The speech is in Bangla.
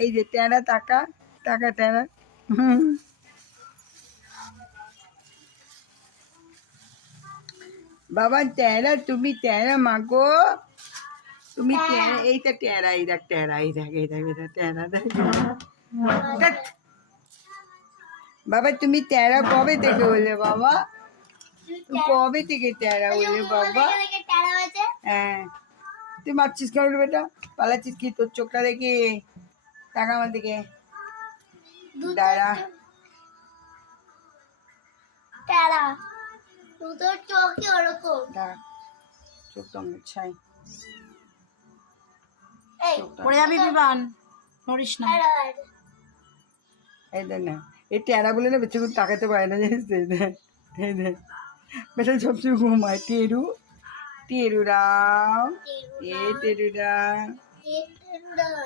এই যে টেরা টাকা টাকা টেরা বাবা টেরা তুমি টেরা মাগো তুমি টেরা এইটা টেরা এই দেখ টেরা এই দেখ এই দেখ এটা টেরা দেখ বাবা তুমি টেরা কবে থেকে হলে বাবা তুমি কবে থেকে টেরা হলে বাবা হ্যাঁ তুই মারছিস কেন বেটা পালাচ্ছিস কি তোর চোখটা দেখি টাকা আমার দিকে দাঁড়া চোখটা মুছাই পড়ে যাবি বিমান নড়িস না এই দেখ না এই টেরা বলে না বেশি তাকাতে পারে না জানিস তো এই দেখ বেটা সবসময় ঘুমায় টেরু টেরুরাম এ টেরুরাম